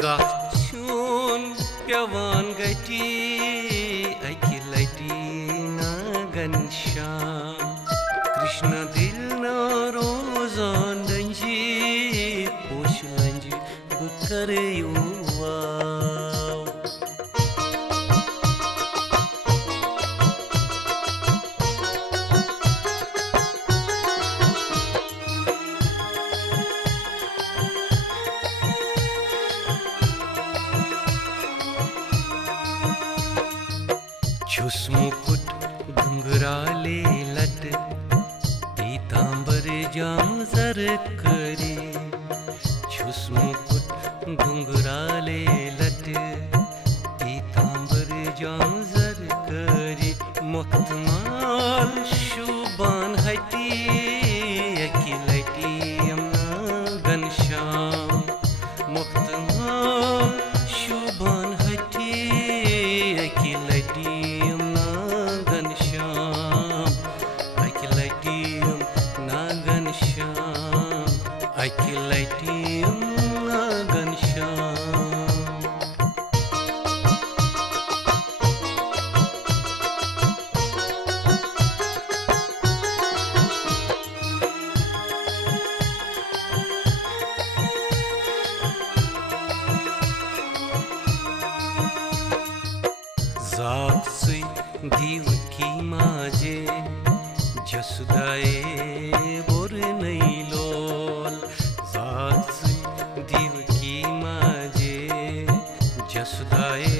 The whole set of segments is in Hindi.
Gachun pyavan gati akilati nagan sham Krishna dil na rozan danji poshlanji bukare yuva छुस मुकुट घुंघराले लट पीतांबर जाम जर करे छुस मुकुट घुंघराले लट पीतांबर जाम जर करे मुक्तमाल शुबान हटी अकिलटी यमुना घनश्याम मुक्तमाल शुबान हटी अकिलटी Akilatium nagan sham Zaat sui divki maje Jasudaye bor nailo Divki maje Jasudaye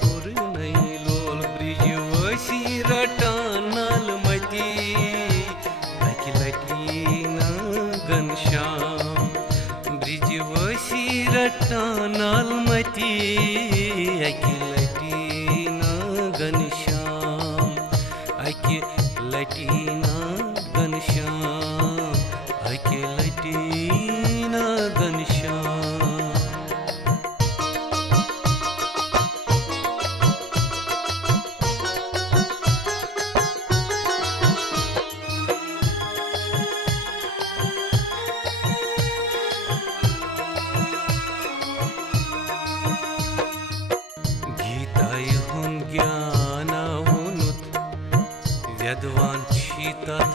bur nahi lol Brij vasi ratanal mati Akilati nagan sham Brij vasi ratanal mati Akilati nagan sham Akilati nagan sham Akilati nagan sham Gitaay hun gyana hunut Vyadvan chitat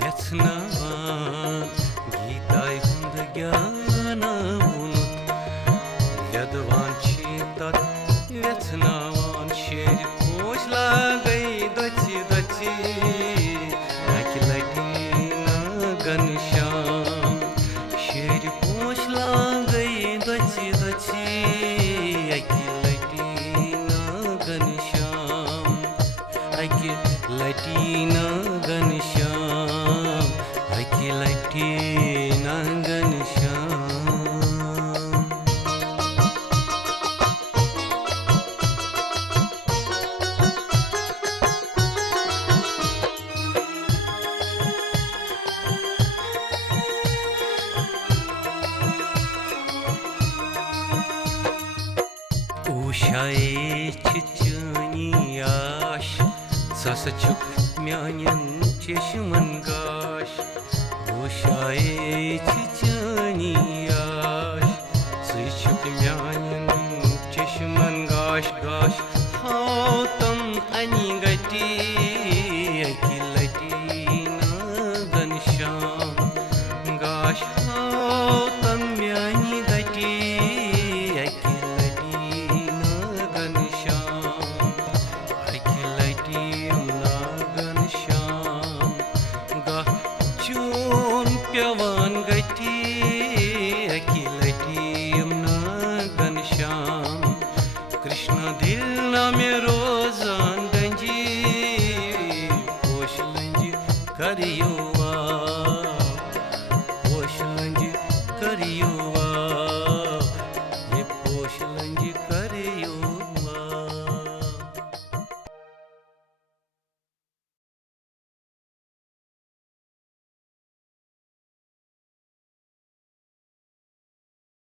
vyetsnavan Gitaay hund gyana hunut Vyadvan chitat vyetsnavan Sher poshla gai dachi dachi Akilati nagan sham Sher poshla gai dachi dachi Akilati nagan sham Akilati nagan sham Akilati nagan sham Uşaye çiçani yaş Sasachuk myanin çeşman gaş Uşaye çiçani